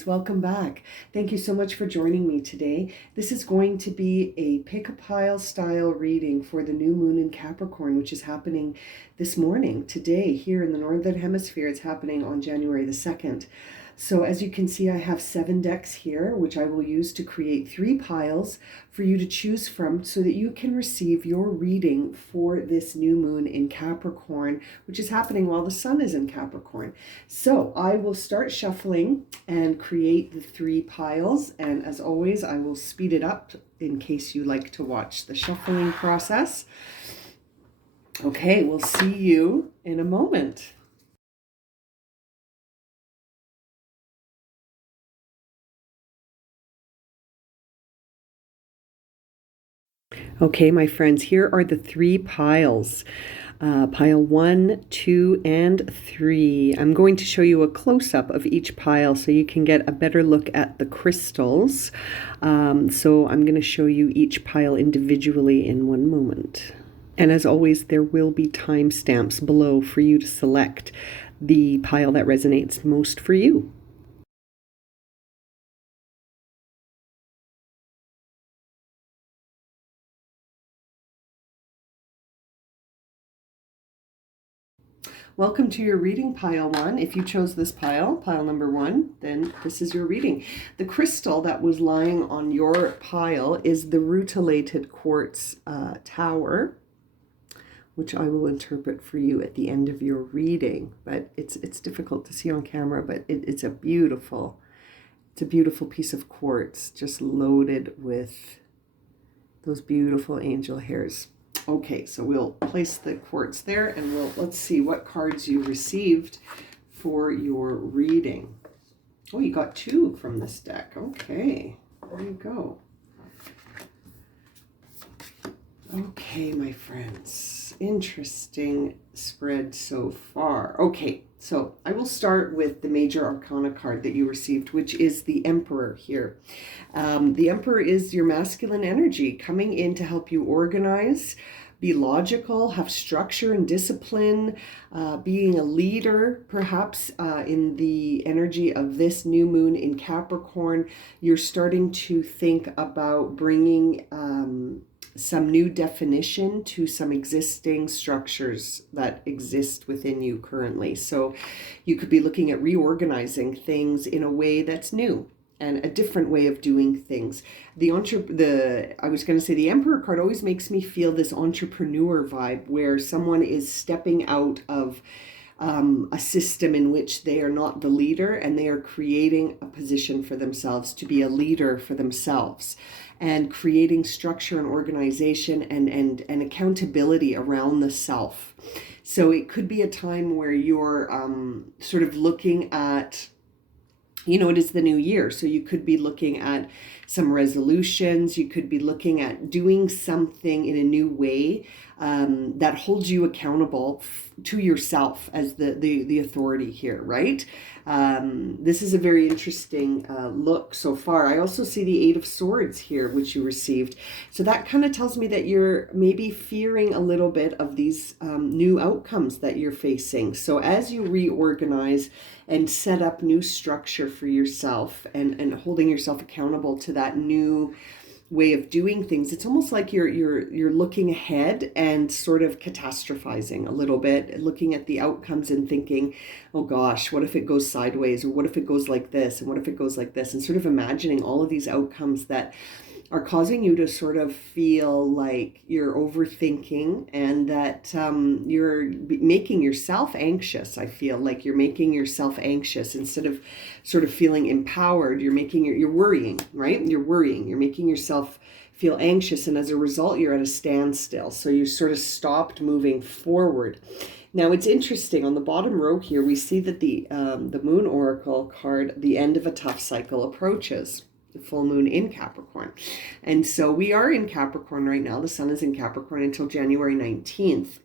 friends, welcome back. Thank you so much for joining me today. This is going to be a pick-a-pile style reading for the new moon in Capricorn, which is happening this morning, today, here in the Northern Hemisphere. It's happening on January the 2nd. So as you can see, I have 7 decks here, which I will use to create 3 piles for you to choose from so that you can receive your reading for this new moon in Capricorn, which is happening while the sun is in Capricorn. So I will start shuffling and create the 3 piles. And as always, I will speed it up in case you like to watch the shuffling process. Okay, we'll see you in a moment. Okay, my friends, here are the 3 piles. Pile 1, 2, and 3. I'm going to show you a close-up of each pile so you can get a better look at the crystals. So I'm going to show you each pile individually in one moment. And as always, there will be timestamps below for you to select the pile that resonates most for you. Welcome to your reading, pile 1. If you chose this pile number 1, then this is your reading. The crystal that was lying on your pile is the Rutilated Quartz tower, which I will interpret for you at the end of your reading. But it's difficult to see on camera, but it's a beautiful piece of quartz, just loaded with those beautiful angel hairs. Okay, so we'll place the quartz there and let's see what cards you received for your reading. Oh, you got 2 from this deck. Okay, there you go. Okay, my friends, interesting spread so far. Okay, so I will start with the major arcana card that you received, which is the Emperor here. The Emperor is your masculine energy coming in to help you organize, be logical, have structure and discipline, being a leader, perhaps in the energy of this new moon in Capricorn. You're starting to think about bringing some new definition to some existing structures that exist within you currently. So you could be looking at reorganizing things in a way that's new and a different way of doing things. The Emperor card always makes me feel this entrepreneur vibe where someone is stepping out of a system in which they are not the leader and they are creating a position for themselves to be a leader for themselves and creating structure and organization and accountability around the self. So it could be a time where you're sort of looking at, it is the new year. So you could be looking at some resolutions. You could be looking at doing something in a new way that holds you accountable to yourself as the authority here, right? This is a very interesting look so far. I also see the 8 of Swords here, which you received. So that kind of tells me that you're maybe fearing a little bit of these new outcomes that you're facing. So as you reorganize and set up new structure for yourself and holding yourself accountable to that new way of doing things, it's almost like you're looking ahead and sort of catastrophizing a little bit, looking at the outcomes and thinking, oh gosh, what if it goes sideways, or what if it goes like this, and what if it goes like this, and sort of imagining all of these outcomes that are causing you to sort of feel like you're overthinking and that you're making yourself anxious. I feel like you're making yourself anxious instead of sort of feeling empowered. You're worrying, right? You're worrying. You're making yourself feel anxious, and as a result, you're at a standstill. So you sort of stopped moving forward. Now it's interesting, on the bottom row here, we see that the Moon Oracle card, the end of a tough cycle, approaches. The full moon in Capricorn. And so we are in Capricorn right now. The sun is in Capricorn until January 19th.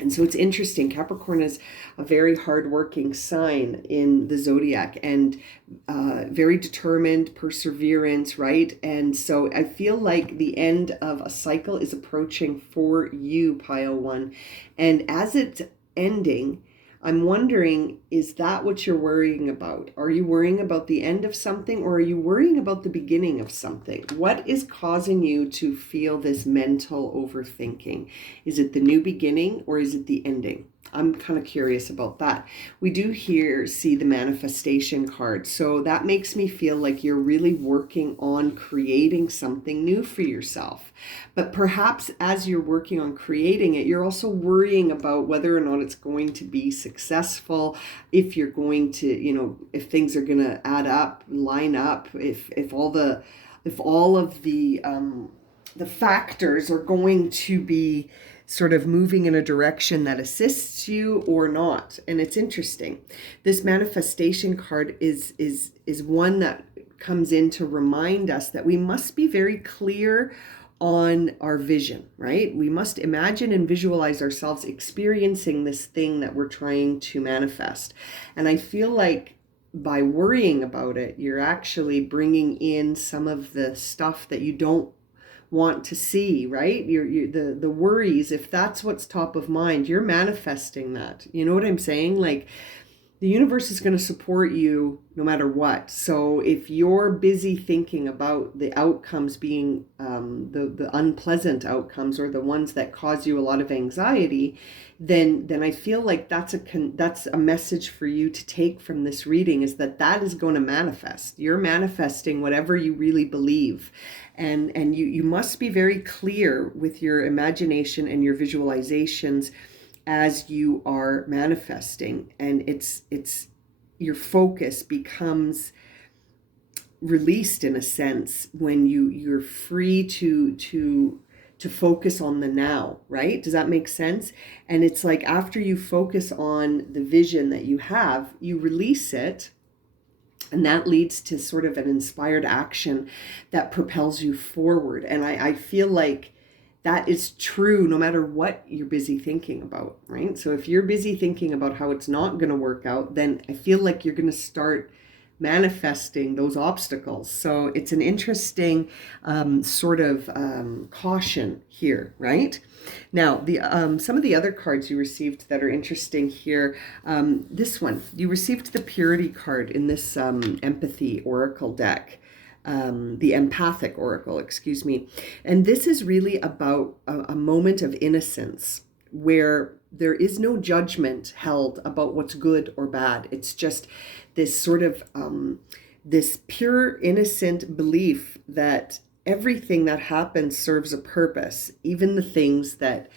And so it's interesting. Capricorn is a very hardworking sign in the zodiac and very determined, perseverance, right? And so I feel like the end of a cycle is approaching for you, pile 1. And as it's ending, I'm wondering, is that what you're worrying about? Are you worrying about the end of something, or are you worrying about the beginning of something? What is causing you to feel this mental overthinking? Is it the new beginning, or is it the ending? I'm kind of curious about that. We do here see the manifestation card. So that makes me feel like you're really working on creating something new for yourself. But perhaps as you're working on creating it, you're also worrying about whether or not it's going to be successful, if you're going to, if things are going to add up, line up, if all of the factors are going to be sort of moving in a direction that assists you or not. And it's interesting. This manifestation card is one that comes in to remind us that we must be very clear on our vision, right? We must imagine and visualize ourselves experiencing this thing that we're trying to manifest. And I feel like by worrying about it, you're actually bringing in some of the stuff that you don't want to see, right? The worries, if that's what's top of mind, you're manifesting that. You know what I'm saying? Like, the universe is going to support you no matter what. So if you're busy thinking about the outcomes being the unpleasant outcomes, or the ones that cause you a lot of anxiety, then I feel like that's a message for you to take from this reading, is that is going to manifest. You're manifesting whatever you really believe. And you must be very clear with your imagination and your visualizations as you are manifesting, and it's your focus becomes released in a sense when you're free to focus on the now, right? Does that make sense? And it's like, after you focus on the vision that you have, you release it, and that leads to sort of an inspired action that propels you forward. And I feel like that is true no matter what you're busy thinking about, right? So if you're busy thinking about how it's not going to work out, then I feel like you're going to start manifesting those obstacles. So it's an interesting sort of caution here, right? Now, the some of the other cards you received that are interesting here, this one, you received the Purity card in this Empathy Oracle deck. The Empathic Oracle, excuse me. And this is really about a moment of innocence where there is no judgment held about what's good or bad. It's just this sort of, this pure, innocent belief that everything that happens serves a purpose, even the things that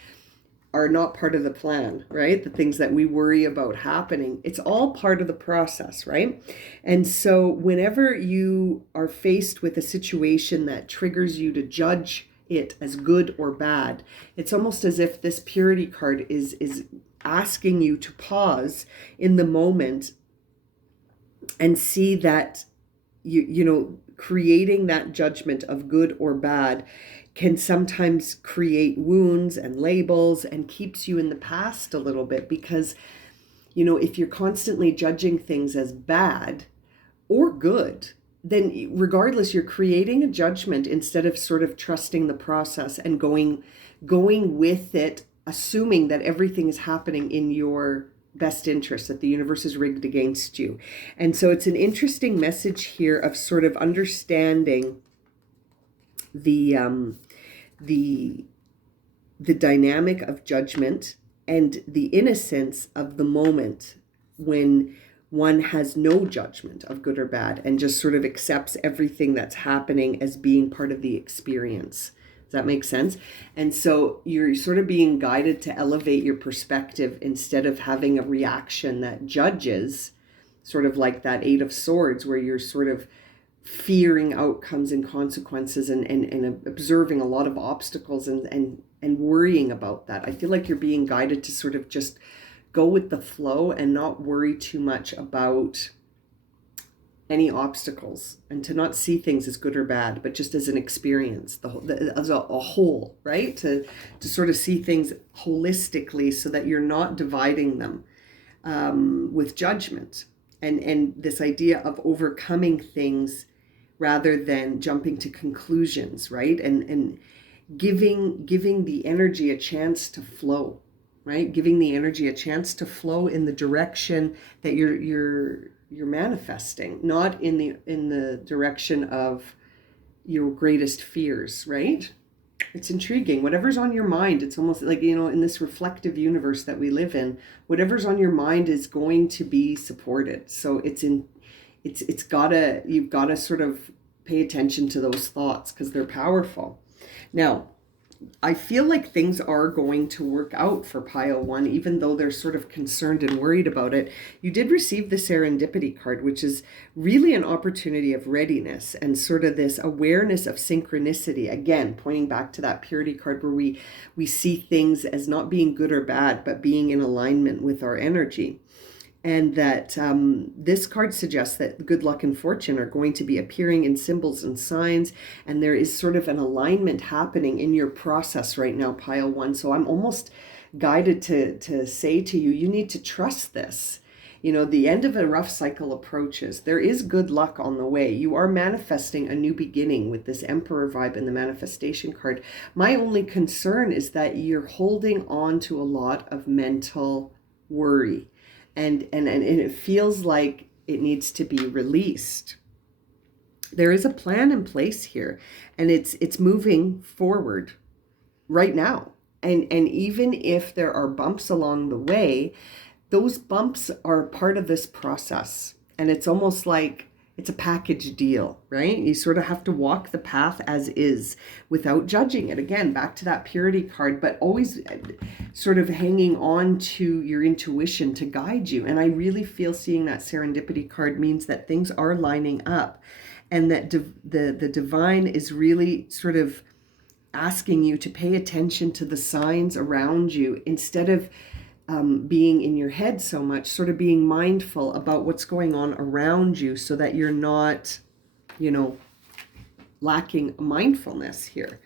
are not part of the plan, right? The things that we worry about happening, it's all part of the process, right? And so whenever you are faced with a situation that triggers you to judge it as good or bad, it's almost as if this Purity card is asking you to pause in the moment and see that creating that judgment of good or bad can sometimes create wounds and labels and keeps you in the past a little bit, because if you're constantly judging things as bad or good, then regardless, you're creating a judgment instead of sort of trusting the process and going with it, assuming that everything is happening in your best interest, that the universe is rigged against you. And so it's an interesting message here of sort of understanding the dynamic of judgment and the innocence of the moment when one has no judgment of good or bad and just sort of accepts everything that's happening as being part of the experience. Does that make sense? And so you're sort of being guided to elevate your perspective instead of having a reaction that judges, sort of like that Eight of Swords, where you're sort of fearing outcomes and consequences and observing a lot of obstacles and worrying about that. I feel like you're being guided to sort of just go with the flow and not worry too much about any obstacles, and to not see things as good or bad, but just as an experience, as a whole, right? To sort of see things holistically so that you're not dividing them with judgment. And this idea of overcoming things rather than jumping to conclusions, right? And giving the energy a chance to flow, right? Giving the energy a chance to flow in the direction that you're manifesting, not in the direction of your greatest fears, right? It's intriguing. Whatever's on your mind, it's almost like, in this reflective universe that we live in, whatever's on your mind is going to be supported. So you've gotta sort of pay attention to those thoughts because they're powerful. Now, I feel like things are going to work out for pile 1, even though they're sort of concerned and worried about it. You did receive the serendipity card, which is really an opportunity of readiness and sort of this awareness of synchronicity. Again, pointing back to that purity card where we see things as not being good or bad, but being in alignment with our energy. And that this card suggests that good luck and fortune are going to be appearing in symbols and signs. And there is sort of an alignment happening in your process right now, pile 1. So I'm almost guided to say to you, you need to trust this. The end of a rough cycle approaches. There is good luck on the way. You are manifesting a new beginning with this Emperor vibe in the manifestation card. My only concern is that you're holding on to a lot of mental worry. And it feels like it needs to be released. There is a plan in place here, and it's moving forward right now. And even if there are bumps along the way, those bumps are part of this process. And it's almost like it's a package deal, right? You sort of have to walk the path as is without judging it. Again, back to that purity card, but always sort of hanging on to your intuition to guide you. And I really feel seeing that serendipity card means that things are lining up, and that the divine is really sort of asking you to pay attention to the signs around you instead of being in your head so much, sort of being mindful about what's going on around you so that you're not, lacking mindfulness here.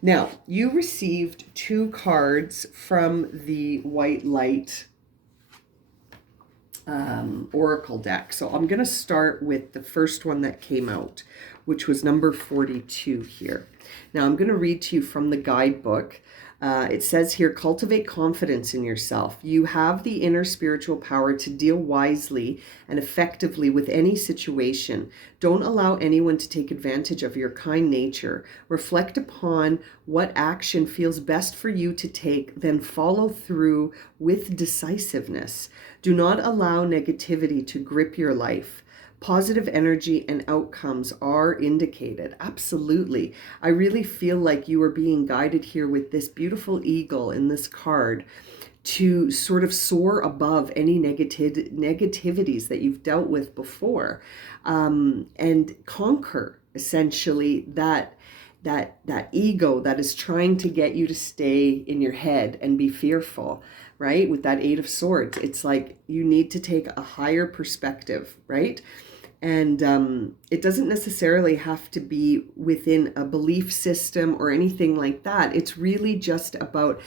Now, you received 2 cards from the White Light Oracle deck. So I'm going to start with the first one that came out, which was number 42 here. Now, I'm going to read to you from the guidebook. It says here, cultivate confidence in yourself. You have the inner spiritual power to deal wisely and effectively with any situation. Don't allow anyone to take advantage of your kind nature. Reflect upon what action feels best for you to take, then follow through with decisiveness. Do not allow negativity to grip your life. Positive energy and outcomes are indicated. Absolutely. I really feel like you are being guided here with this beautiful eagle in this card to sort of soar above any negativities that you've dealt with before, and conquer essentially that ego that is trying to get you to stay in your head and be fearful, right? With that 8 of Swords, it's like you need to take a higher perspective, right? And it doesn't necessarily have to be within a belief system or anything like that. It's really just about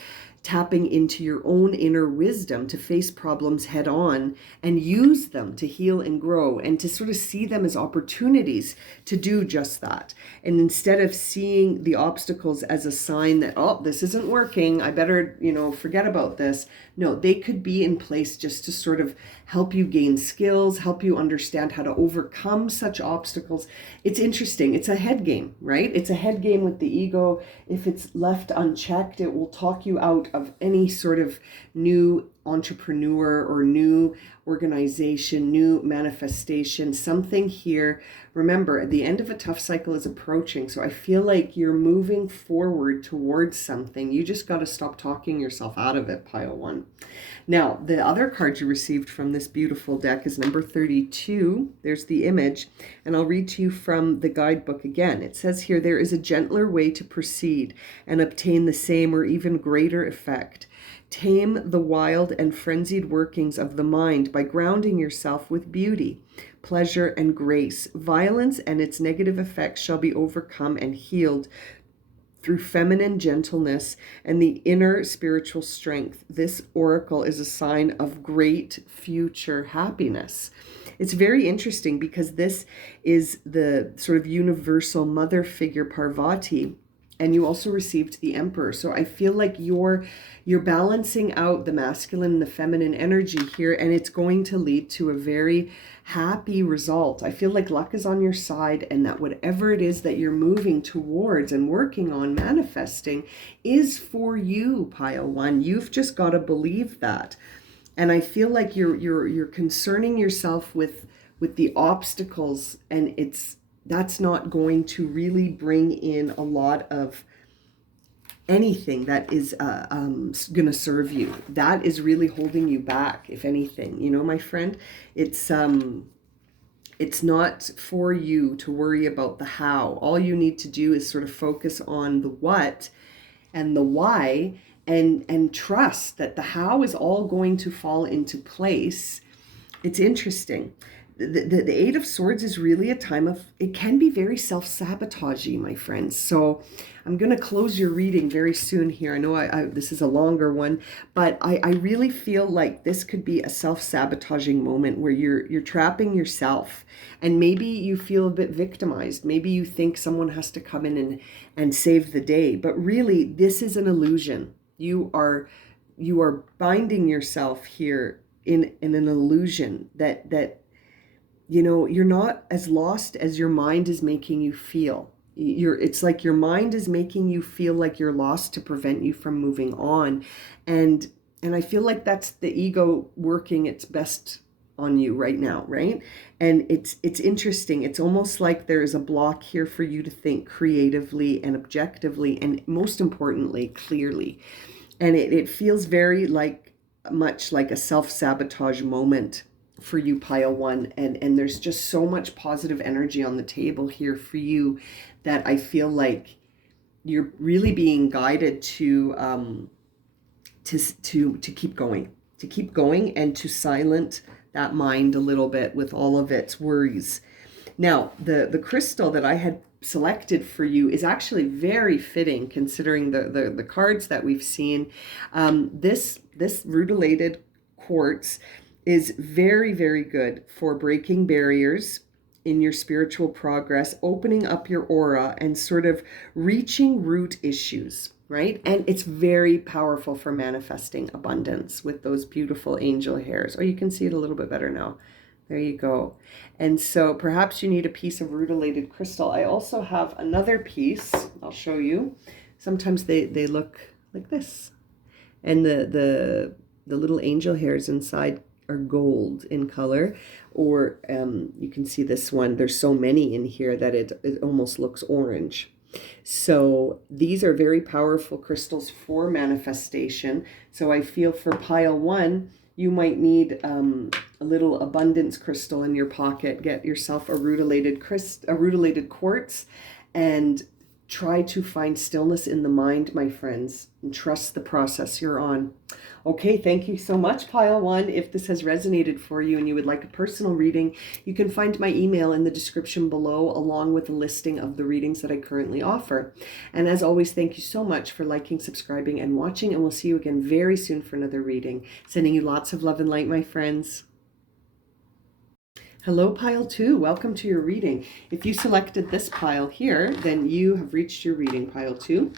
tapping into your own inner wisdom to face problems head on and use them to heal and grow, and to sort of see them as opportunities to do just that. And instead of seeing the obstacles as a sign that, oh, this isn't working, I better, forget about this. No, they could be in place just to sort of help you gain skills, help you understand how to overcome such obstacles. It's interesting. It's a head game, right? It's a head game with the ego. If it's left unchecked, it will talk you out of any sort of new entrepreneur or new organization, new manifestation, something here. Remember, the end of a tough cycle is approaching. So I feel like you're moving forward towards something. You just got to stop talking yourself out of it, pile 1. Now, the other card you received from this beautiful deck is number 32. There's the image, and I'll read to you from the guidebook again. It says here, there is a gentler way to proceed and obtain the same or even greater effect. Tame the wild and frenzied workings of the mind by grounding yourself with beauty, pleasure, and grace. Violence and its negative effects shall be overcome and healed through feminine gentleness and the inner spiritual strength. This oracle is a sign of great future happiness. It's very interesting because this is the sort of universal mother figure, Parvati, And you also received the Emperor. So I feel like you're balancing out the masculine and the feminine energy here, and it's going to lead to a very happy result. I feel like luck is on your side, and that whatever it is that you're moving towards and working on manifesting is for you, pile one. You've just got to believe that. And I feel like you're concerning yourself with the obstacles, and that's not going to really bring in a lot of anything that is going to serve you. That is really holding you back, if anything. You know, my friend, it's not for you to worry about the how. All you need to do is sort of focus on the what and the why, and trust that the how is all going to fall into place. It's interesting. The Eight of Swords is really a time of, it can be very self-sabotaging, my friends. So I'm going to close your reading very soon here. I know this is a longer one, but I really feel like this could be a self-sabotaging moment where you're trapping yourself, and maybe you feel a bit victimized. Maybe you think someone has to come in and save the day, but really this is an illusion. You are binding yourself here in an illusion that you know, you're not as lost as your mind is making you feel. It's like your mind is making you feel like you're lost to prevent you from moving on. And I feel like that's the ego working its best on you right now, right? And it's interesting. It's almost like there is a block here for you to think creatively and objectively, and most importantly, clearly. And it feels very much like a self-sabotage moment for you, pile one, and there's just so much positive energy on the table here for you that I feel like you're really being guided to keep going, and to silence that mind a little bit with all of its worries. Now, the crystal that I had selected for you is actually very fitting considering the cards that we've seen. This Rutilated Quartz is very, very good for breaking barriers in your spiritual progress, opening up your aura, and sort of reaching root issues, right? And it's very powerful for manifesting abundance with those beautiful angel hairs. Oh, you can see it a little bit better now. There you go. And so perhaps you need a piece of Rutilated crystal. I also have another piece. I'll show you. Sometimes they look like this. And the little angel hairs inside are gold in color, or you can see this one. There's so many in here that it almost looks orange. So these are very powerful crystals for manifestation. So I feel for pile one, you might need a little abundance crystal in your pocket. Get yourself a rutilated quartz, and try to find stillness in the mind, my friends, and trust the process you're on. Okay, thank you so much, pile one. If this has resonated for you and you would like a personal reading, you can find my email in the description below, along with a listing of the readings that I currently offer. And as always, thank you so much for liking, subscribing, and watching, and we'll see you again very soon for another reading. Sending you lots of love and light, my friends. Hello, pile two. Welcome to your reading. If you selected this pile here, then you have reached your reading, pile two.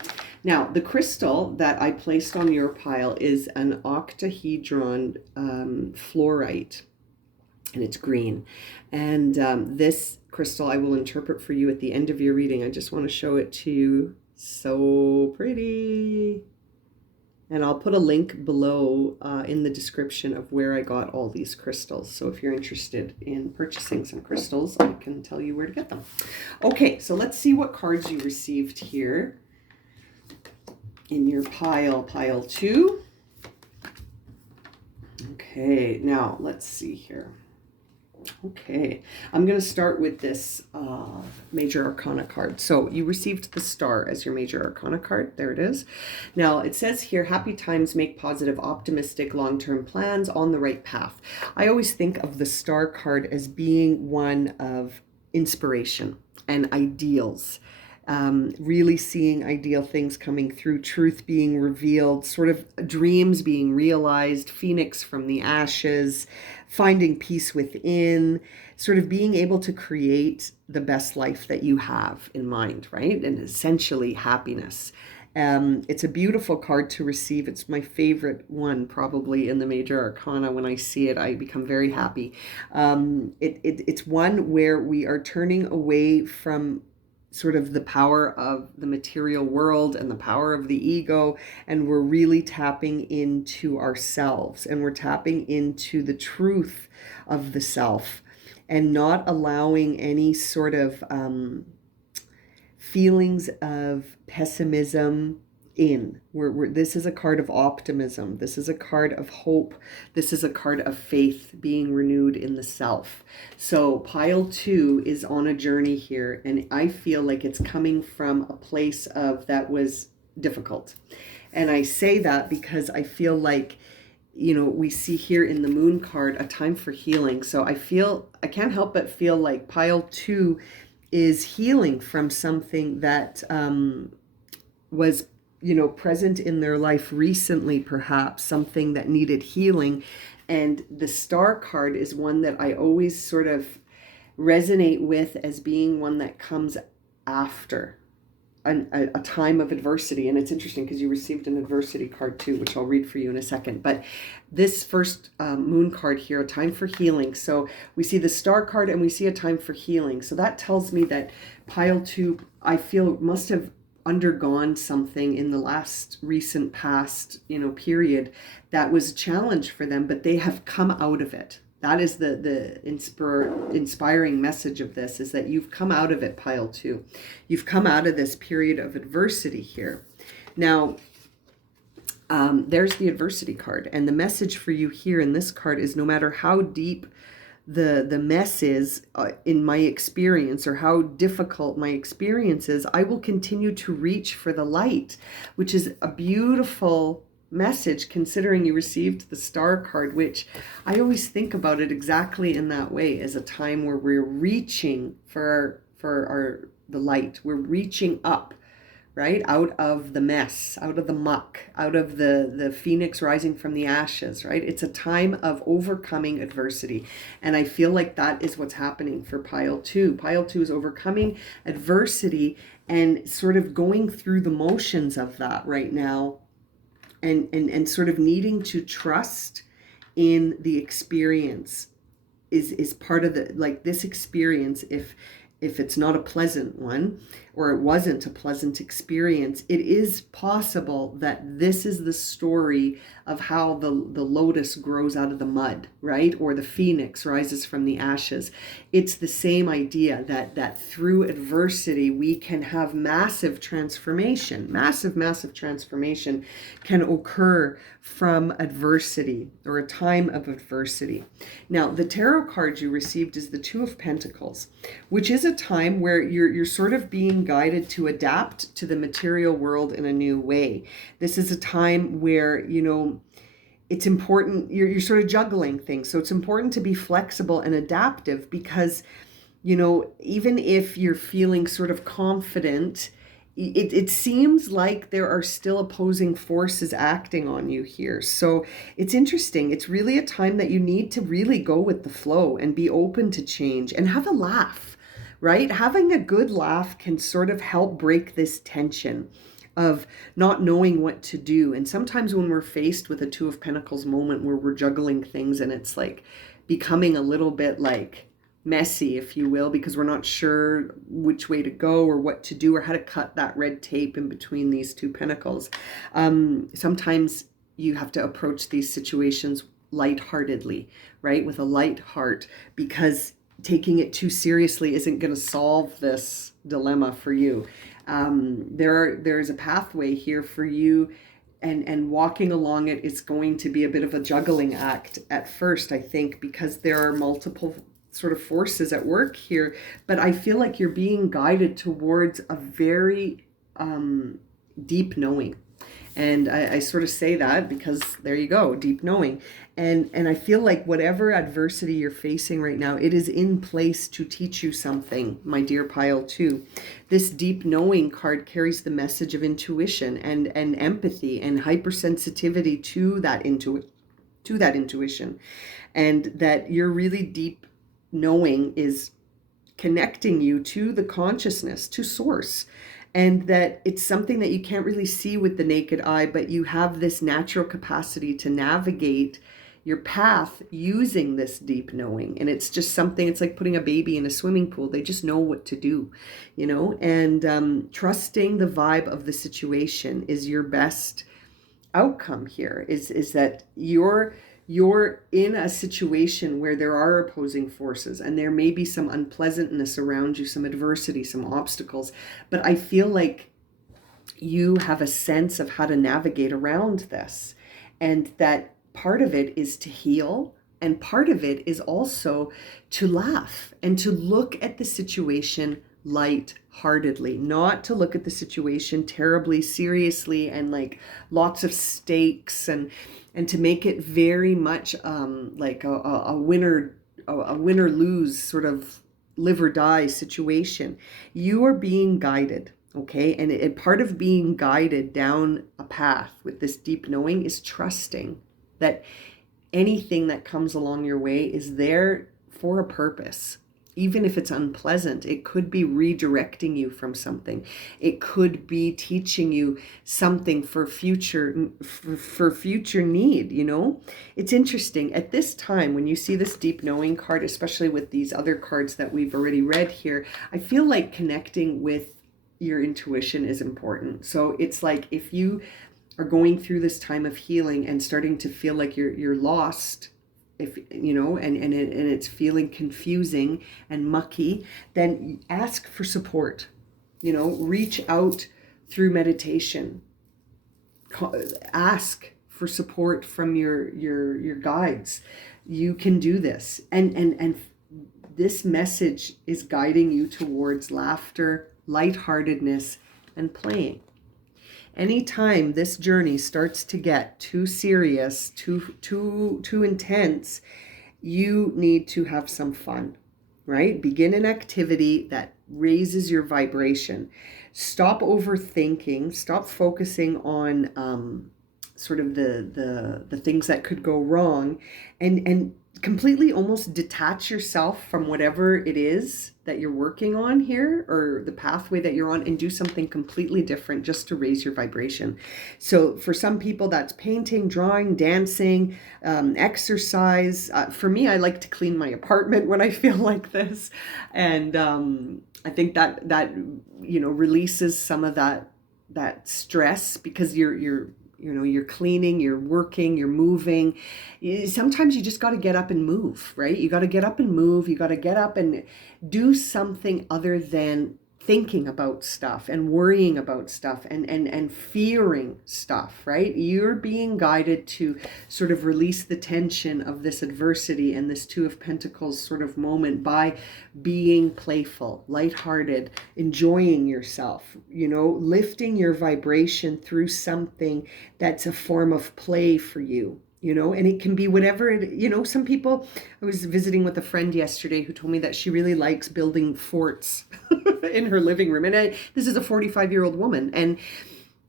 Now, the crystal that I placed on your pile is an Octahedron Fluorite, and it's green. And this crystal I will interpret for you at the end of your reading. I just want to show it to you. So pretty. And I'll put a link below in the description of where I got all these crystals. So if you're interested in purchasing some crystals, I can tell you where to get them. Okay, so let's see what cards you received here in your pile two. Okay, now let's see here. Okay, I'm going to start with this Major Arcana card. So you received the Star as your Major Arcana card. There it is. Now it says here, happy times make positive, optimistic, long-term plans on the right path. I always think of the Star card as being one of inspiration and ideals. really seeing ideal things coming through, truth being revealed, sort of dreams being realized, phoenix from the ashes, finding peace within, sort of being able to create the best life that you have in mind, right? And essentially happiness. It's a beautiful card to receive. It's my favorite one probably in the major arcana. When I see it, I become very happy. It's one where we are turning away from sort of the power of the material world and the power of the ego, and we're really tapping into ourselves, and we're tapping into the truth of the self, and not allowing any sort of feelings of pessimism in. This is a card of optimism. This is a card of hope. This is a card of faith being renewed in the self. So pile 2 is on a journey here, and I feel like it's coming from a place of that was difficult. And I say that because I feel like, you know, we see here in the moon card a time for healing. So I can't help but feel like pile 2 is healing from something that was, you know, present in their life recently, perhaps something that needed healing. And the star card is one that I always sort of resonate with as being one that comes after a time of adversity. And it's interesting because you received an adversity card too, which I'll read for you in a second. But this first moon card here, a time for healing. So we see the star card and we see a time for healing. So that tells me that pile 2, I feel, must have undergone something in the last recent past, you know, period that was a challenge for them, but they have come out of it. That is the inspiring message of this, is that you've come out of it, pile 2. You've come out of this period of adversity here. Now, there's the adversity card. And the message for you here in this card is, no matter how deep the mess is in my experience, or how difficult my experience is, I will continue to reach for the light, which is a beautiful message considering you received the star card, which I always think about it exactly in that way, as a time where we're reaching for the light. We're reaching up, right, out of the mess, out of the muck, out of the phoenix rising from the ashes, right? It's a time of overcoming adversity, and I feel like that is what's happening for pile 2. Pile 2 is overcoming adversity and sort of going through the motions of that right now, and sort of needing to trust in the experience is part of the, like, this experience, if it's not a pleasant one, or it wasn't a pleasant experience, it is possible that this is the story of how the lotus grows out of the mud, right? Or the phoenix rises from the ashes. It's the same idea that through adversity, we can have massive transformation. Massive transformation can occur from adversity, or a time of adversity. Now, the tarot card you received is the 2 of Pentacles, which is a time where you're sort of being guided to adapt to the material world in a new way. This is a time where, you know, it's important, you're sort of juggling things. So it's important to be flexible and adaptive, because, you know, even if you're feeling sort of confident, it seems like there are still opposing forces acting on you here. So it's interesting. It's really a time that you need to really go with the flow and be open to change and have a laugh, right? Having a good laugh can sort of help break this tension of not knowing what to do. And sometimes when we're faced with a 2 of Pentacles moment where we're juggling things and it's like becoming a little bit like messy, if you will, because we're not sure which way to go or what to do or how to cut that red tape in between these 2 pentacles. Sometimes you have to approach these situations lightheartedly, right? With a light heart, because taking it too seriously isn't going to solve this dilemma for you. There's a pathway here for you, and walking along it is going to be a bit of a juggling act at first, I think, because there are multiple sort of forces at work here, but I feel like you're being guided towards a very deep knowing, And I sort of say that because there you go, deep knowing. And I feel like whatever adversity you're facing right now, it is in place to teach you something, my dear pile two. This deep knowing card carries the message of intuition and empathy and hypersensitivity to that intuition. And that your really deep knowing is connecting you to the consciousness, to source. And that it's something that you can't really see with the naked eye, but you have this natural capacity to navigate your path using this deep knowing. And it's just something, it's like putting a baby in a swimming pool. They just know what to do, and trusting the vibe of the situation is your best outcome here, is that you're in a situation where there are opposing forces and there may be some unpleasantness around you, some adversity, some obstacles, but I feel like you have a sense of how to navigate around this, and that part of it is to heal, and part of it is also to laugh and to look at the situation light-heartedly, not to look at the situation terribly seriously and like lots of stakes, and to make it very much like a winner lose sort of live or die situation. You are being guided, okay? And part of being guided down a path with this deep knowing is trusting that anything that comes along your way is there for a purpose. Even if it's unpleasant, it could be redirecting you from something. It could be teaching you something for future need, It's interesting. At this time, when you see this deep knowing card, especially with these other cards that we've already read here, I feel like connecting with your intuition is important. So it's like if you are going through this time of healing and starting to feel like you're lost, if and it's feeling confusing and mucky, then ask for support. Reach out through meditation. Ask for support from your guides. You can do this, and this message is guiding you towards laughter, lightheartedness, and playing. Anytime this journey starts to get too serious, too intense, you need to have some fun, right? Begin an activity that raises your vibration. Stop overthinking. Stop focusing on sort of the things that could go wrong, and completely almost detach yourself from whatever it is that you're working on here, or the pathway that you're on, and do something completely different just to raise your vibration. So for some people, that's painting, drawing, dancing, exercise. For me, I like to clean my apartment when I feel like this. And I think that releases some of that stress, because you're cleaning, you're working, you're moving. Sometimes you just got to get up and move, right? You got to get up and move. You got to get up and do something other than thinking about stuff and worrying about stuff and fearing stuff, right? You're being guided to sort of release the tension of this adversity and this Two of Pentacles sort of moment by being playful, lighthearted, enjoying yourself, lifting your vibration through something that's a form of play for you. And it can be whatever some people, I was visiting with a friend yesterday who told me that she really likes building forts in her living room. And this is a 45-year-old woman. And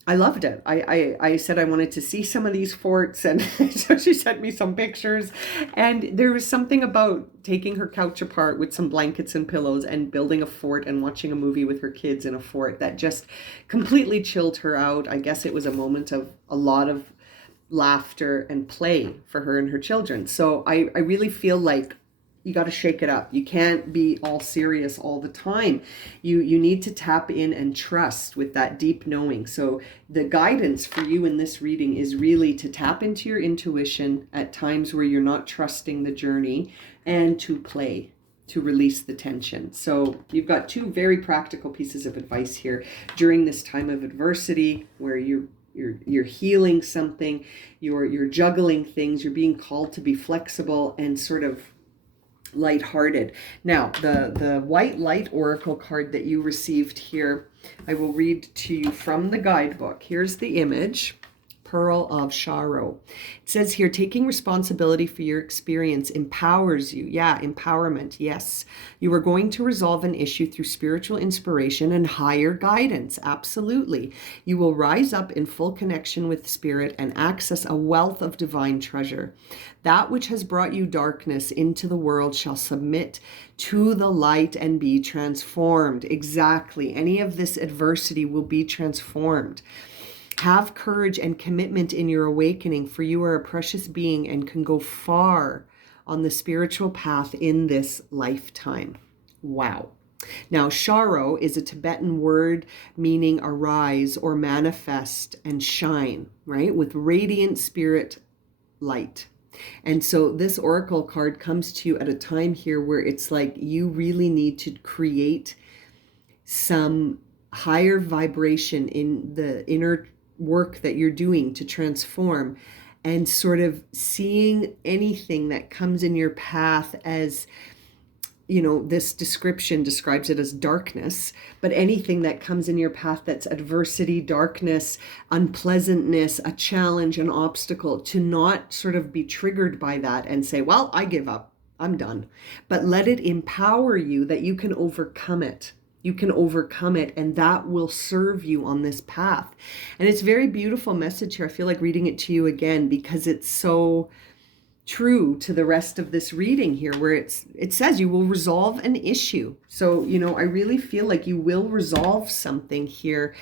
I loved it. I said I wanted to see some of these forts. And so she sent me some pictures. And there was something about taking her couch apart with some blankets and pillows and building a fort and watching a movie with her kids in a fort that just completely chilled her out. I guess it was a moment of a lot of laughter and play for her and her children. So I really feel like you got to shake it up. You can't be all serious all the time. You need to tap in and trust with that deep knowing. So the guidance for you in this reading is really to tap into your intuition at times where you're not trusting the journey, and to play, to release the tension. So you've got two very practical pieces of advice here during this time of adversity where you're healing something, you're juggling things, you're being called to be flexible and sort of lighthearted. Now, the white light oracle card that you received here, I will read to you from the guidebook. Here's the image. Pearl of Sorrow. It says here, taking responsibility for your experience empowers you. Yeah, empowerment. Yes. You are going to resolve an issue through spiritual inspiration and higher guidance. Absolutely. You will rise up in full connection with spirit and access a wealth of divine treasure. That which has brought you darkness into the world shall submit to the light and be transformed. Exactly. Any of this adversity will be transformed. Have courage and commitment in your awakening, for you are a precious being and can go far on the spiritual path in this lifetime. Wow. Now, Sharo is a Tibetan word meaning arise or manifest and shine, right? With radiant spirit light. And so this oracle card comes to you at a time here where it's like you really need to create some higher vibration in the inner work that you're doing to transform, and sort of seeing anything that comes in your path as, you know, this description describes it as darkness, but anything that comes in your path that's adversity, darkness, unpleasantness, a challenge, an obstacle, to not sort of be triggered by that and say, well, I give up, I'm done, but let it empower you that you can overcome it. You can overcome it, and that will serve you on this path. And it's a very beautiful message here. I feel like reading it to you again because it's so true to the rest of this reading here, where it says you will resolve an issue. So, you know, I really feel like you will resolve something here,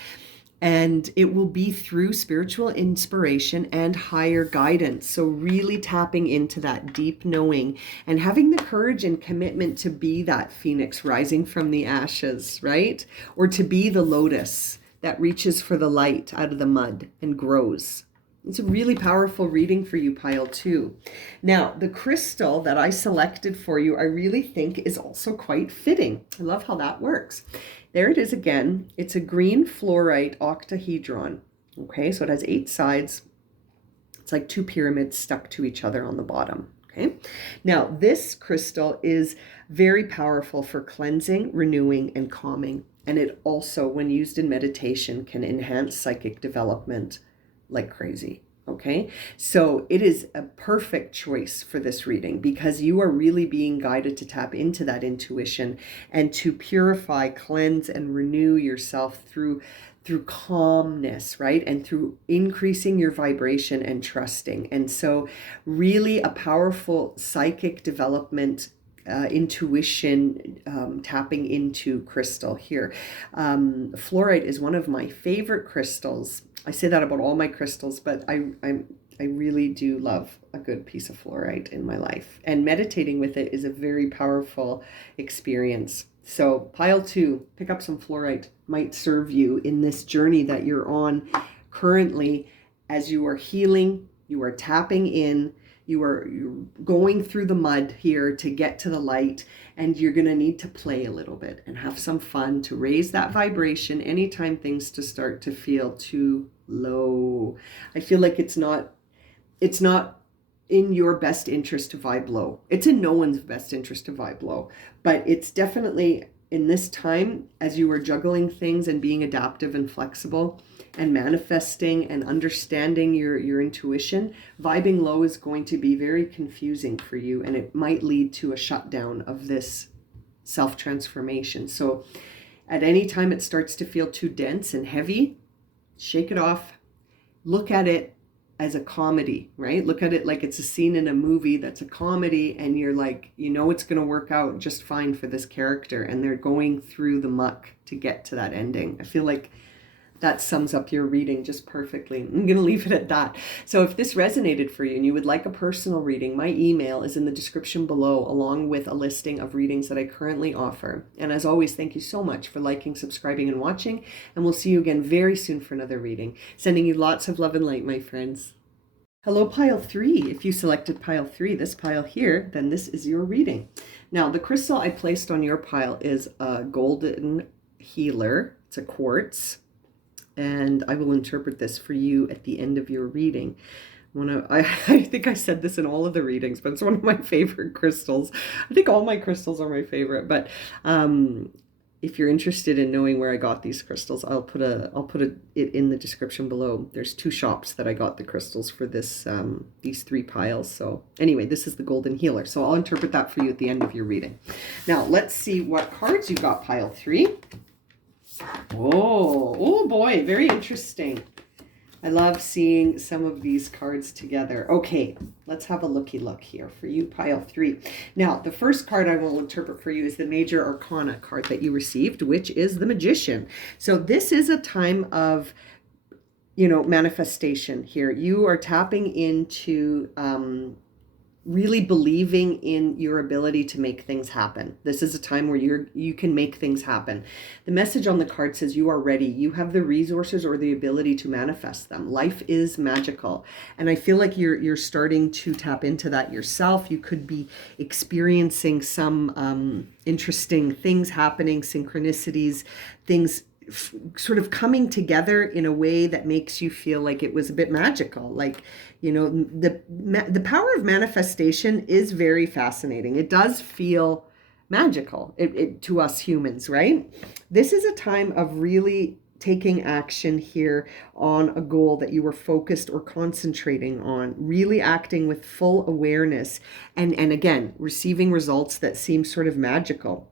and it will be through spiritual inspiration and higher guidance. So really tapping into that deep knowing and having the courage and commitment to be that phoenix rising from the ashes, right? Or to be the lotus that reaches for the light out of the mud and grows. It's a really powerful reading for you, pile 2. Now, the crystal that I selected for you, I really think is also quite fitting. I love how that works. There it is again. It's a green fluorite octahedron. Okay, so it has 8 sides. It's like 2 pyramids stuck to each other on the bottom. Okay, now this crystal is very powerful for cleansing, renewing, and calming. And it also, when used in meditation, can enhance psychic development like crazy. Okay, so it is a perfect choice for this reading because you are really being guided to tap into that intuition and to purify, cleanse, and renew yourself through calmness, right? And through increasing your vibration and trusting. And so really a powerful psychic development, intuition, tapping into crystal here. Fluorite is one of my favorite crystals. I say that about all my crystals, but I really do love a good piece of fluorite in my life. And meditating with it is a very powerful experience. So pile 2, pick up some fluorite, might serve you in this journey that you're on currently as you are healing, you are tapping in, you're going through the mud here to get to the light, and you're going to need to play a little bit and have some fun to raise that vibration anytime things to start to feel too low. I feel like it's not in your best interest to vibe low. It's in no one's best interest to vibe low, but it's definitely in this time, as you are juggling things and being adaptive and flexible and manifesting and understanding your intuition, vibing low is going to be very confusing for you, and it might lead to a shutdown of this self-transformation. So at any time it starts to feel too dense and heavy, shake it off. Look at it as a comedy, right? Look at it like it's a scene in a movie that's a comedy, and you're like, you know, it's going to work out just fine for this character, and they're going through the muck to get to that ending. I feel like that sums up your reading just perfectly. I'm going to leave it at that. So if this resonated for you and you would like a personal reading, my email is in the description below, along with a listing of readings that I currently offer. And as always, thank you so much for liking, subscribing, and watching. And we'll see you again very soon for another reading. Sending you lots of love and light, my friends. Hello, pile 3. If you selected pile 3, this pile here, then this is your reading. Now, the crystal I placed on your pile is a golden healer. It's a quartz. And I will interpret this for you at the end of your reading. I think I said this in all of the readings, but it's one of my favorite crystals. I think all my crystals are my favorite, but if you're interested in knowing where I got these crystals, I'll put it in the description below. There's 2 shops that I got the crystals for this these 3 piles. So anyway, this is the Golden Healer. So I'll interpret that for you at the end of your reading. Now let's see what cards you got, pile 3. Oh boy, very interesting. I love seeing some of these cards together. Okay, let's have a looky look here for you, pile 3. Now, the first card I will interpret for you is the Major Arcana card that you received, which is the Magician. So this is a time of, manifestation here. You are tapping into really believing in your ability to make things happen. This is a time where you can make things happen. The message on the card says you are ready. You have the resources or the ability to manifest them. Life is magical. And I feel like you're starting to tap into that yourself. You could be experiencing some interesting things happening, synchronicities, things sort of coming together in a way that makes you feel like it was a bit magical. Like, the power of manifestation is very fascinating. It does feel magical to us humans, right? This is a time of really taking action here on a goal that you were focused or concentrating on, really acting with full awareness, and again, receiving results that seem sort of magical.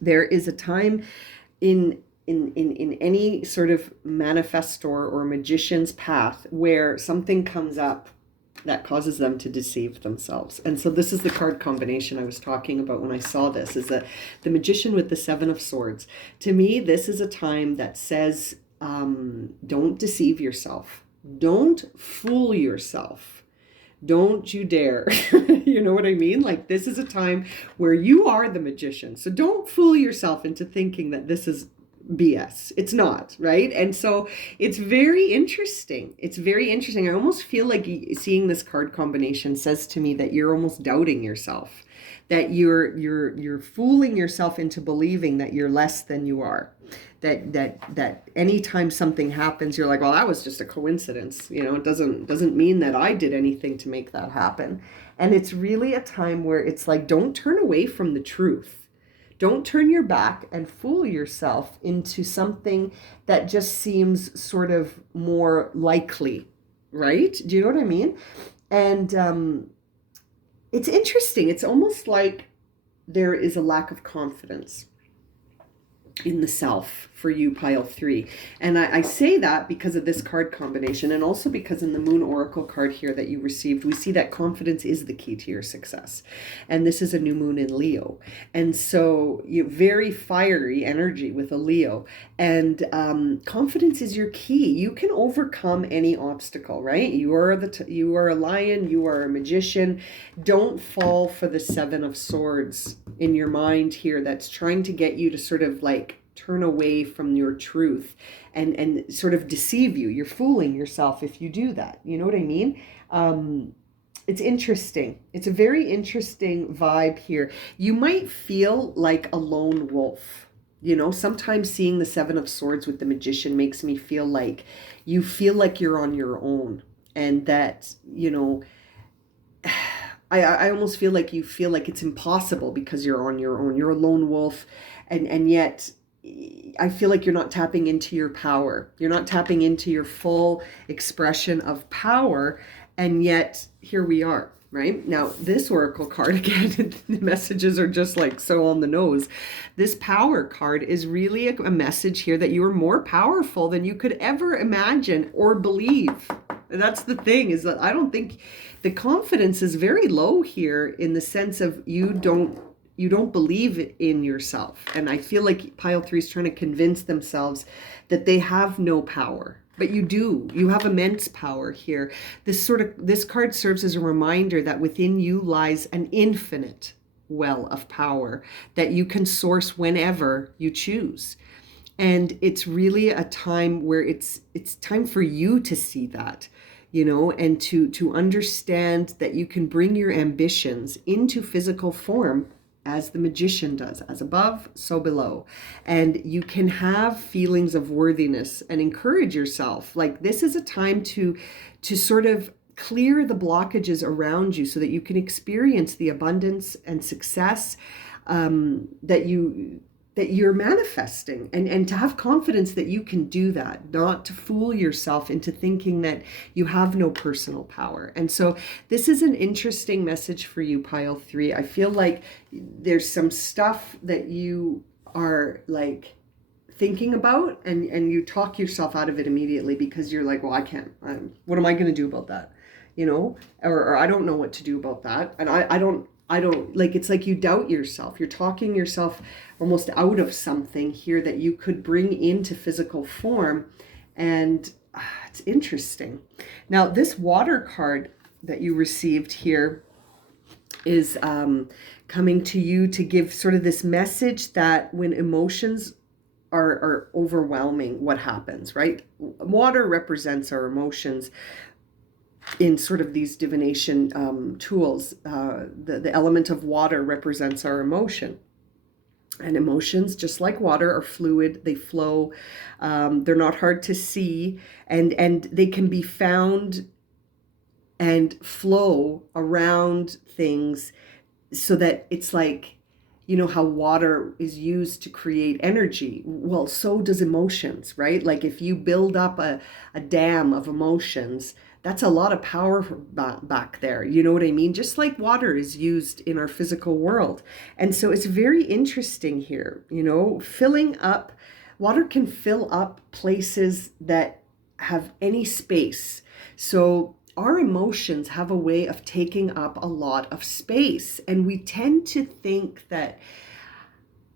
There is a time in any sort of manifestor or magician's path where something comes up that causes them to deceive themselves. And so this is the card combination I was talking about when I saw this, is that the Magician with the 7 of Swords. To me, this is a time that says, don't deceive yourself. Don't fool yourself. Don't you dare. You know what I mean? Like, this is a time where you are the magician. So don't fool yourself into thinking that this is BS. It's not, right? And so it's very interesting. It's very interesting. I almost feel like seeing this card combination says to me that you're almost doubting yourself, that you're fooling yourself into believing that you're less than you are. That anytime something happens, you're like, well, that was just a coincidence. It doesn't mean that I did anything to make that happen. And it's really a time where it's like, don't turn away from the truth. Don't turn your back and fool yourself into something that just seems sort of more likely, right? Do you know what I mean? And it's interesting. It's almost like there is a lack of confidence in the self for you, pile 3. And I say that because of this card combination, and also because in the Moon Oracle card here that you received, we see that confidence is the key to your success. And this is a new moon in Leo. And so very fiery energy with a Leo. And confidence is your key. You can overcome any obstacle, right? You are a lion, you are a magician. Don't fall for the 7 of Swords in your mind here that's trying to get you to sort of like turn away from your truth and sort of deceive you. You're fooling yourself if you do that. You know what I mean? It's interesting. It's a very interesting vibe here. You might feel like a lone wolf. Sometimes seeing the 7 of Swords with the Magician makes me feel like you're on your own, and that, I almost feel like you feel like it's impossible because you're on your own. You're a lone wolf, and yet I feel like you're not tapping into your power. You're not tapping into your full expression of power, and yet here we are, right? Now, this Oracle card, again, the messages are just like so on the nose. This Power card is really a message here that you are more powerful than you could ever imagine or believe. And that's the thing, is that I don't think the confidence is very low here, in the sense of you don't believe in yourself. And I feel like pile 3 is trying to convince themselves that they have no power. But you do. You have immense power here. This card serves as a reminder that within you lies an infinite well of power that you can source whenever you choose. And it's really a time where it's time for you to see that, and to understand that you can bring your ambitions into physical form, as the Magician does, as above, so below. And you can have feelings of worthiness and encourage yourself. Like, this is a time to sort of clear the blockages around you so that you can experience the abundance and success that you're manifesting, and to have confidence that you can do that, not to fool yourself into thinking that you have no personal power. And so this is an interesting message for you, pile 3. I feel like there's some stuff that you are like thinking about, and you talk yourself out of it immediately because you're like, well, I can't, what am I going to do about that? Or I don't know what to do about that. And I don't like, it's like you doubt yourself. You're talking yourself almost out of something here that you could bring into physical form. And it's interesting. Now, this water card that you received here is coming to you to give sort of this message that when emotions are overwhelming, what happens, right? Water represents our emotions. In sort of these divination tools, the element of water represents our emotion. And emotions, just like water, are fluid. They flow. They're not hard to see. And they can be found and flow around things so that it's like, how water is used to create energy. Well, so does emotions, right? Like if you build up a dam of emotions, that's a lot of power back there. You know what I mean? Just like water is used in our physical world. And so it's very interesting here, filling up, water can fill up places that have any space. So our emotions have a way of taking up a lot of space. And we tend to think that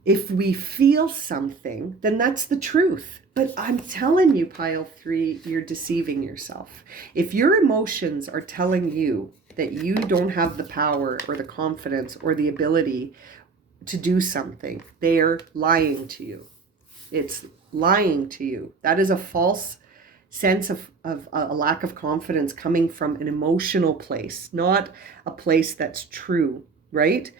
if we feel something, then that's the truth. But I'm telling you, pile 3, you're deceiving yourself. If your emotions are telling you that you don't have the power or the confidence or the ability to do something, they're lying to you. It's lying to you. That is a false sense of a lack of confidence coming from an emotional place, not a place that's true, right?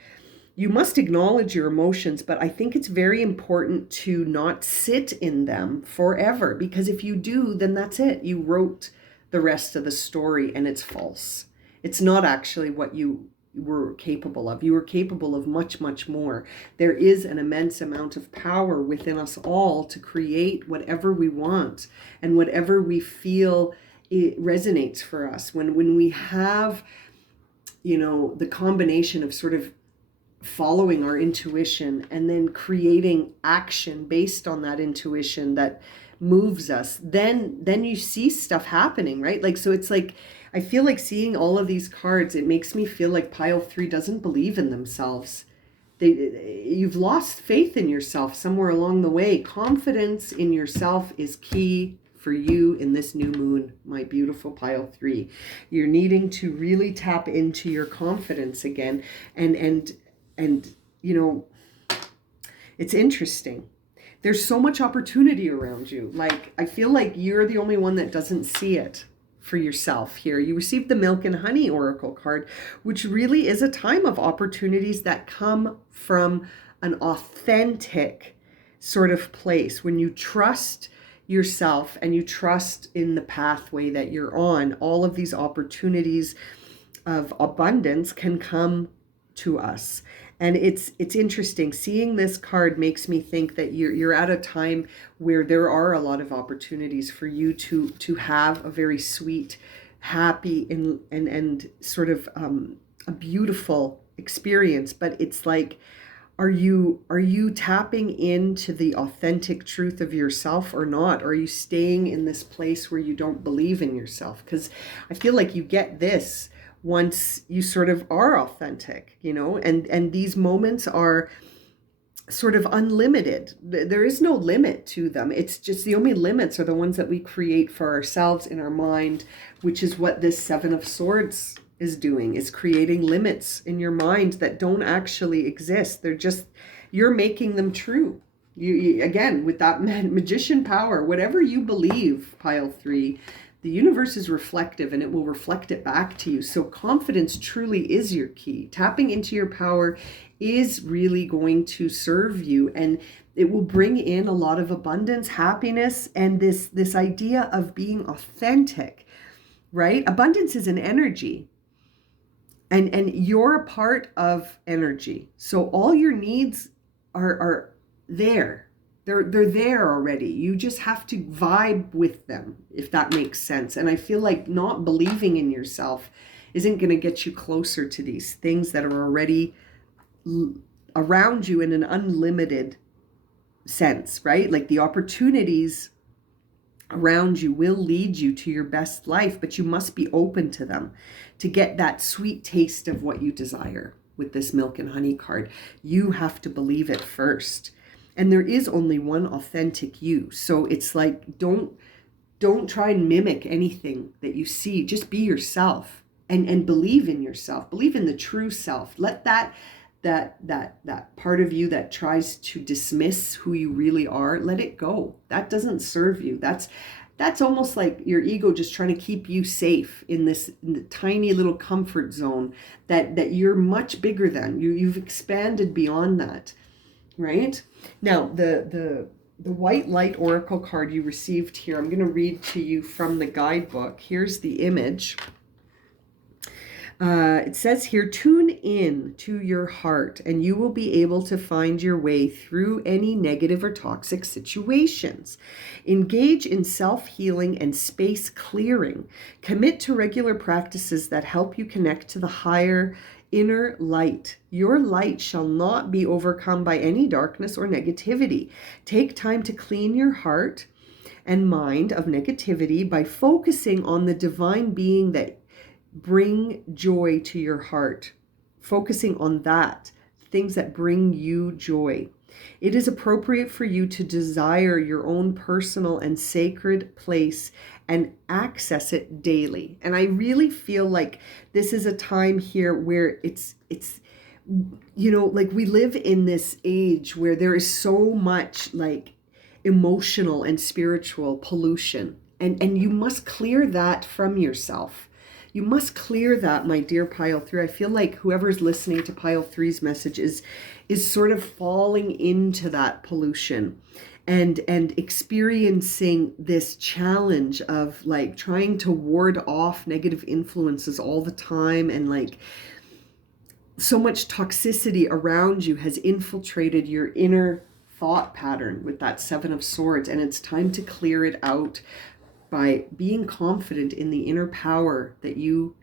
You must acknowledge your emotions, but I think it's very important to not sit in them forever, because if you do, then that's it. You wrote the rest of the story and it's false. It's not actually what you were capable of. You were capable of much, much more. There is an immense amount of power within us all to create whatever we want and whatever we feel it resonates for us. When we have, the combination of sort of following our intuition and then creating action based on that intuition that moves us, then you see stuff happening, right? Like, so it's like, I feel like seeing all of these cards, it makes me feel like pile 3 doesn't believe in themselves. You've lost faith in yourself somewhere along the way. Confidence in yourself is key for you in this new moon, my beautiful pile 3. You're needing to really tap into your confidence again. And it's interesting. There's so much opportunity around you. Like, I feel like you're the only one that doesn't see it for yourself here. You received the Milk and Honey Oracle card, which really is a time of opportunities that come from an authentic sort of place. When you trust yourself and you trust in the pathway that you're on, all of these opportunities of abundance can come to us. And it's interesting. Seeing this card makes me think that you're at a time where there are a lot of opportunities for you to have a very sweet, happy, and sort of a beautiful experience. But it's like, are you tapping into the authentic truth of yourself or not? Or are you staying in this place where you don't believe in yourself? Because I feel like you get this once you sort of are authentic, and these moments are sort of unlimited. There is no limit to them. It's just the only limits are the ones that we create for ourselves in our mind, which is what this 7 of Swords is doing, is creating limits in your mind that don't actually exist. They're just, you're making them true. You again, with that magician power, whatever you believe, pile 3, the universe is reflective and it will reflect it back to you. So confidence truly is your key. Tapping into your power is really going to serve you, and it will bring in a lot of abundance, happiness, and this idea of being authentic. right? Abundance is an energy. And you're a part of energy. So all your needs are there. They're there already. You just have to vibe with them, if that makes sense. And I feel like not believing in yourself isn't going to get you closer to these things that are already around you in an unlimited sense, right? Like the opportunities around you will lead you to your best life, but you must be open to them to get that sweet taste of what you desire. With this milk and honey card, you have to believe it first. And there is only one authentic you. So it's like, don't try and mimic anything that you see. Just be yourself and believe in yourself. Believe in the true self. Let that part of you that tries to dismiss who you really are, let it go. That doesn't serve you. That's almost like your ego just trying to keep you safe in the tiny little comfort zone that you're much bigger than. You've expanded beyond that, right? Now, the white light oracle card you received here, I'm going to read to you from the guidebook. Here's the image. It says here, tune in to your heart and you will be able to find your way through any negative or toxic situations. Engage in self-healing and space clearing. Commit to regular practices that help you connect to the higher inner light. Your light shall not be overcome by any darkness or negativity. Take time to clean your heart and mind of negativity by focusing on the divine being that bring joy to your heart, focusing on that, things that bring you joy. It is appropriate for you to desire your own personal and sacred place and access it daily. And I really feel like this is a time here where it's like we live in this age where there is so much like emotional and spiritual pollution, and you must clear that from yourself. You must clear that, my dear Pile 3. I feel like whoever's listening to Pile 3's message is sort of falling into that pollution and experiencing this challenge of like trying to ward off negative influences all the time, and like so much toxicity around you has infiltrated your inner thought pattern with that Seven of Swords, and it's time to clear it out by being confident in the inner power that you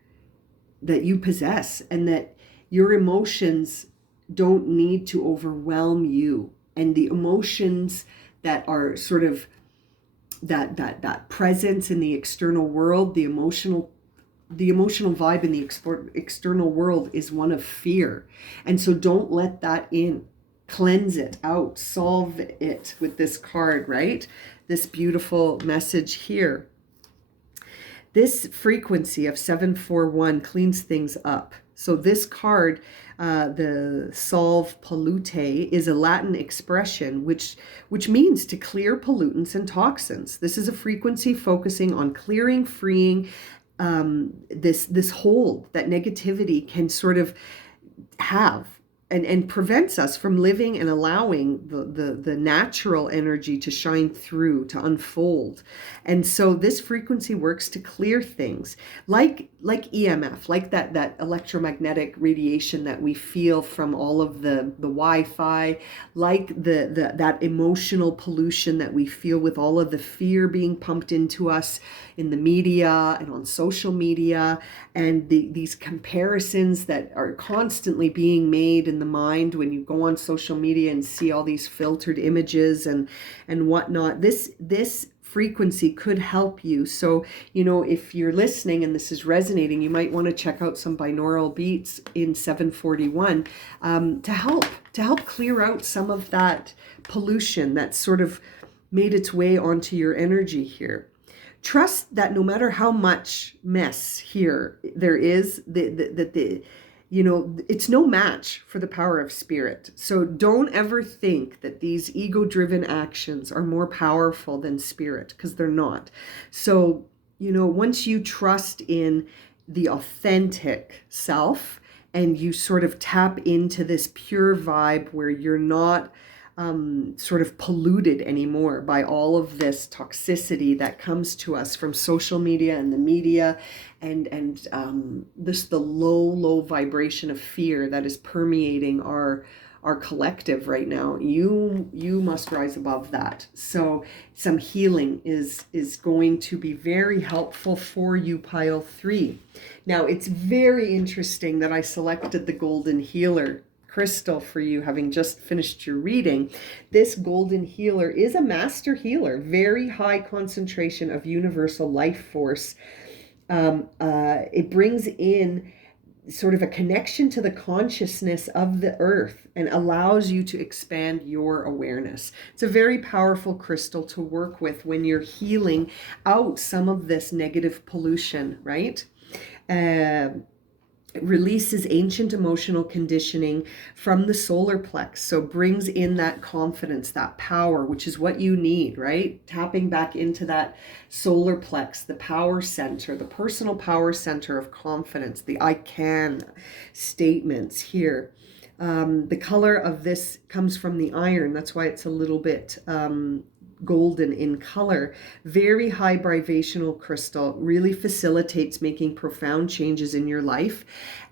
possess, and that your emotions don't need to overwhelm you. And the emotions that are sort of that presence in the external world, the emotional vibe in the external world is one of fear. And so don't let that in. Cleanse it out, solve it with this card, right? This beautiful message here. This frequency of 741 cleans things up. So this card, the Solve Pollute, is a Latin expression which means to clear pollutants and toxins. This is a frequency focusing on clearing, freeing this hold that negativity can sort of have. And prevents us from living and allowing the natural energy to shine through, to unfold. And so this frequency works to clear things like EMF, like that electromagnetic radiation that we feel from all of the Wi-Fi, like that emotional pollution that we feel with all of the fear being pumped into us in the media and on social media, and these comparisons that are constantly being made in the mind when you go on social media and see all these filtered images and whatnot. This frequency could help you. So, if you're listening and this is resonating, you might want to check out some binaural beats in 741 to help clear out some of that pollution that's sort of made its way onto your energy here. Trust that no matter how much mess here there is, it's no match for the power of spirit. So don't ever think that these ego-driven actions are more powerful than spirit, because they're not. So, once you trust in the authentic self and you sort of tap into this pure vibe where you're not sort of polluted anymore by all of this toxicity that comes to us from social media and the media, and the low vibration of fear that is permeating our collective right now. You must rise above that. So some healing is going to be very helpful for you, pile 3. Now, it's very interesting that I selected the Golden Healer crystal for you, having just finished your reading. This Golden Healer is a master healer, very high concentration of universal life force. It brings in sort of a connection to the consciousness of the earth and allows you to expand your awareness. It's a very powerful crystal to work with when you're healing out some of this negative pollution, right? It releases ancient emotional conditioning from the solar plex, so brings in that confidence, that power, which is what you need, right? Tapping back into that solar plex, the power center, the personal power center of confidence, the I can statements here. The color of this comes from the iron. That's why it's a little bit golden in color. Very high vibrational crystal, really facilitates making profound changes in your life,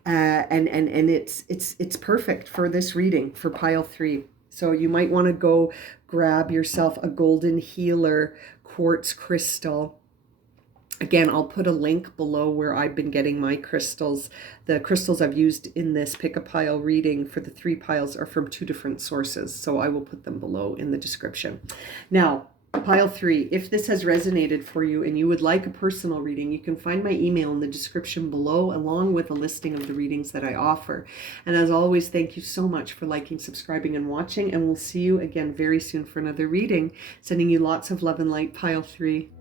and it's perfect for this reading for pile 3. So you might want to go grab yourself a Golden Healer quartz crystal. Again, I'll put a link below where I've been getting my crystals. The crystals I've used in this pick-a-pile reading for the 3 piles are from 2 different sources, so I will put them below in the description. Now, pile 3, if this has resonated for you and you would like a personal reading, you can find my email in the description below, along with a listing of the readings that I offer. And as always, thank you so much for liking, subscribing, and watching, and we'll see you again very soon for another reading. Sending you lots of love and light, pile 3.